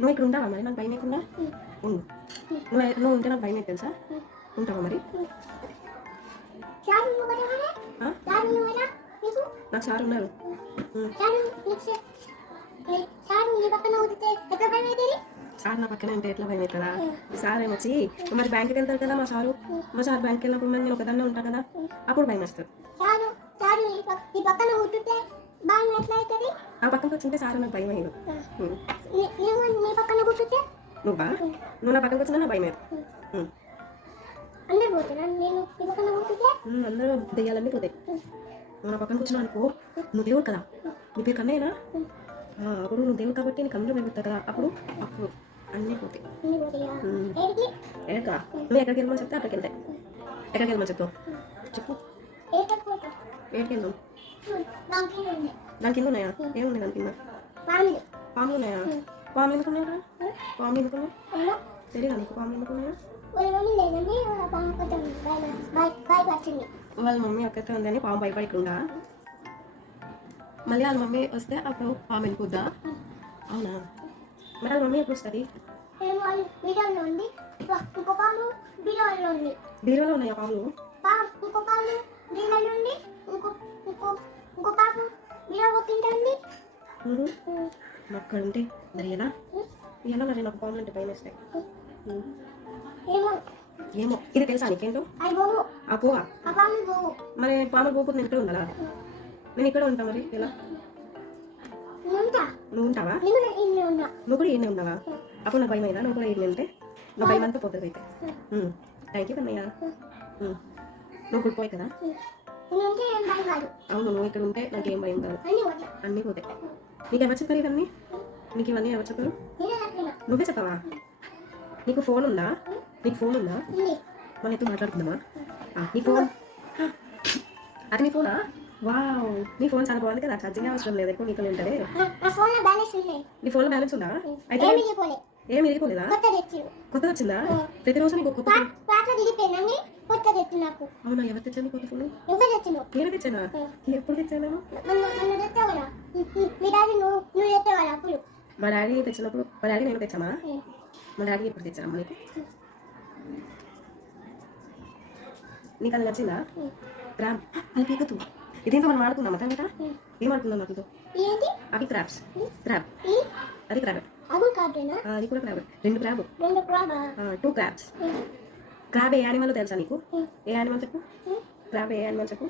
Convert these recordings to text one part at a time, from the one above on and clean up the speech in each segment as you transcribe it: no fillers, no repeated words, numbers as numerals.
నువ్వు ఇక్కడ ఉంటావా మరి నాకు భయం లేకుండా ఉండు. నువ్వు ఉంటే నాకు భయం లేదు తెలుసా. ఉంటావా మరి? నాకు సార్ ఉన్నారు. సార్ నా పక్కన ఉంటే ఎట్లా భయం అవుతుందా? సార్ ఏమొచ్చి మరి బ్యాంక్కి వెళ్తారు కదా మా సారు. మా సార్ బ్యాంక్కి వెళ్ళినప్పుడు మరి నేను ఒకదాన్నే ఉంటాను కదా, అప్పుడు భయం వస్తుంది. ఆ పక్కన కూర్చుంటే సార్ నాకు భయం అయ్యేది. నువ్వా? నువ్వు నా పక్కన కూర్చున్నా నా భయం అయ్యేది. అందరూ దెయ్యాలన్నీ పోతాయి. నువ్వు నా పక్కన కూర్చున్నావు అనుకో, నువ్వు దేవుడు కదా, నీ పేరు కన్నయ్యనా, అప్పుడు నువ్వు దేవుడు కాబట్టి నీకు అందరూ పెరుగుతావు కదా, అప్పుడు అప్పుడు అన్నీ పోతాయి. ఎక్కడికా? నువ్వు ఎక్కడికి వెళ్ళమని చెప్తే అక్కడికి వెళ్తాయి. ఎక్కడికి వెళ్ళమని చెప్తావు చెప్పు. ఎక్కడికి వెళ్దాం? దాని కింద ఉన్నాయా? ఏమున్నాయి దాని కింద? పాములు ఉన్నాయా? పాములు ఎందుకున్నాయా? పాములు ఎందుకున్నాయా? తెలియదా నీకు పాములు ఎందుకున్నాయా? వాళ్ళ మమ్మీ అక్కడితో ఉందని పాము భయపడకుండా మళ్ళీ వాళ్ళ మమ్మీ వస్తే అప్పుడు పాము వెళ్ళిపోద్దా? అవునా? మరి వాళ్ళ మమ్మీ ఎప్పుడు వస్తుంది? బీరువాలో ఉన్నాయా పాములు? అక్కడ ఉంటే మరి ఎలా ఎలా మరి నాకు పాములు అంటే భయం వేస్తాయి. ఏమో ఇది తెలుసా నీకేంటో? ఆ పోవా మరి పాములు పోకపోతే నేను ఇక్కడ ఉండాలా? నేను ఇక్కడ ఉంటా మరి ఎలా? నువ్వు ఉంటావా? నువ్వు కూడా ఈయనే ఉన్నావా? అప్పుడు నాకు భయం అయిందా? నువ్వు కూడా ఈయన ఉంటే నా భయం అంతా పోతుంది అయితే. Thank you Kannayya. నువ్వు కూడా పోయి కదా. అవును, నువ్వు ఇక్కడ ఉంటే నాకేం భయం కాదు, అన్నీ పోతాయి. నీకు ఎవరు చెప్పారు ఇవన్నీ? నీకు ఇవన్నీ ఎవరు చెప్పారు? నువ్వే చెప్పావా? నీకు ఫోన్ ఉందా? నీకు ఫోన్ ఉందా? మన ఎత్తు మాట్లాడుకుందామా? నీ ఫోన్ అది నీ ఫోనా? వావ్, నీ ఫోన్ చాలా బాగుంది కదా, ఛార్జింగ్ అవసరం లేదు, ఎక్కువ నీకు ఉంటుంది. నీ ఫోన్లో బ్యాలెన్స్ ఉందా? అయితే ఏం ఇరిగిపోలేదా? కొత్తది వచ్చిందా? ప్రతిరోజు నీకు కొత్త ఫోన్? అవునా? ఎవరు తెచ్చాను కొత్త ఫోన్? నేను తెచ్చానా? ఎప్పుడు తెచ్చాను? మా డాడీ తెచ్చినప్పుడు. మా డాడీ నేను తెచ్చామా? మా డాడీ ఎప్పుడు తెచ్చాను నీకు? నీకు అది నచ్చిందా? క్రాబ్ అది పీకతూ ఇదేంటో మనం ఆడుకుందాం అతను కదా. ఏం ఆడుకుందాం నాకు? అవి క్రాబ్స్. క్రాబ్ అది క్రాబ్, అది కూడా క్రాబ్. రెండు క్రాబ్, 2 క్రాబ్స్. క్రాబ్ ఏ యానిమల్ తెలుసా నీకు? ఏ యానిమల్ చెప్పు? క్రాబ్ ఏ యానిమల్ చెప్పు?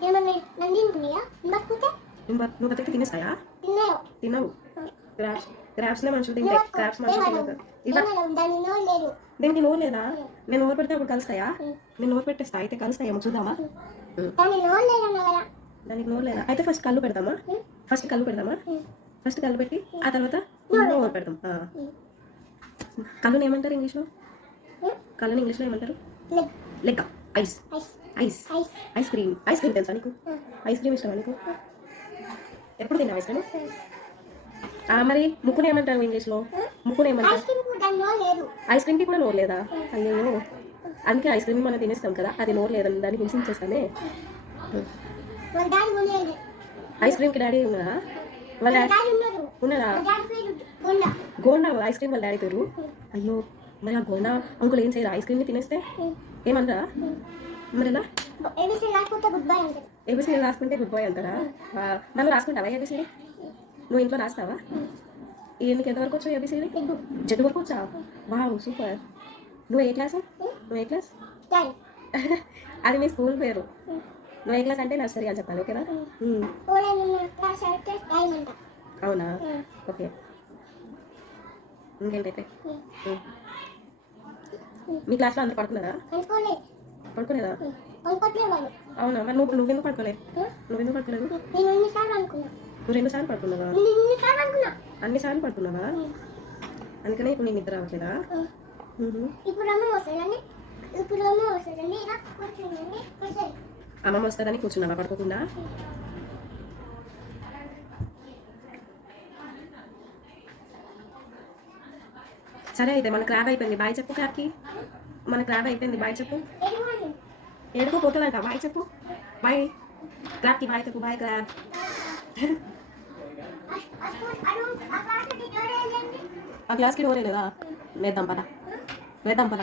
నువ్వు బతికి తినేస్తాయా? తినవు. క్రాబ్స్ క్రాబ్స్నే మనుషులు తింటాయి. క్రాబ్స్ మనుషులు తినవు. దీనికి నోరు లేదా? నేను నోరు పెడితే అప్పుడు కలుస్తాయా? నేను నోరు పెట్టేస్తా, అయితే కలుస్తాయేమో చూద్దామా? దానికి నోరు లేదా? అయితే ఫస్ట్ కళ్ళు పెడదామా? ఫస్ట్ కళ్ళు పెట్టి ఆ తర్వాత నోరు పెడదాం. కళ్ళుని ఏమంటారు ఇంగ్లీష్లో? కళ్ళని ఇంగ్లీష్లో ఏమంటారు? లెక్క. Ice. Ice ice cream. Ice cream తెలుసా నీకు? ఐస్ క్రీమ్ ఇష్టమా నీకు? ఎప్పుడు తిన్నావు ఐస్ క్రీమ్? మరి ముక్కుని ఏమంటారు ఇంగ్లీష్లో? ముక్కుని ఏమంటారు? ఐస్ క్రీమ్కి కూడా నోరు లేదా? అయ్యో, అందుకే ఐస్ క్రీమ్ మనం తినేస్తాం కదా, అది నోరు లేదని దాన్ని హింసించేస్తానే. ఐస్ క్రీమ్కి డాడీ ఉన్నారా? వాళ్ళ ఉన్నారా? గోండా ఐస్ క్రీమ్ వాళ్ళ డాడీ పేరు. అయ్యో, మరి ఆ గోండా అంకుల్ ఏం చేయరా? ఐస్ క్రీమ్ని తినేస్తే ఏమంటారా? మరి ఎలా? ఏబిసిడి రాసుకుంటే గుడ్ బాయ్ అంటారా? మనం రాసుకుంటావా ఏబిసిడి? నువ్వు ఇంట్లో రాస్తావా? నీకు ఎంతవరకు వచ్చావు ఏబిసిడి? జెడ్ వరకు వచ్చా? Wow, super. నువ్వు ఏ క్లాస్? అది మీ స్కూల్ పేరు. నువ్వు ఏ క్లాస్ అంటే నర్సరీ అని చెప్పాలి, ఓకేనా? అవునా? ఓకే. ఇంకేంటైతే మీ క్లాస్లో అందరు పడుకున్నారా? పడుకోలేదా? అవునా? మరి నువ్వెందుకు పడుకోలేదు? నువ్వు 2 సార్లు పడుకున్నావా? అన్నిసార్లు పడుకున్నావా? అందుకనే ఇప్పుడు నేను నిద్ర రావట్లేదా? అమ్మమ్మ వస్తుందని కూర్చున్నావా పడుకోకుండా? సరే అయితే మన క్రాబ్ అయిపోయింది, బాయ్ చెప్పు. క్రాబ్కి మన క్రాబ్ అయిపోయింది, బాయ్ చెప్పు. ఏడుకో పోతుందంట, బాయ్ చెప్పు. బాయ్ క్రాబ్కి, బాయ్ చెప్పు. Bye crab. ఆ గ్లాస్కి డోరే లేదా వేద్దాం పద వేద్దాం పద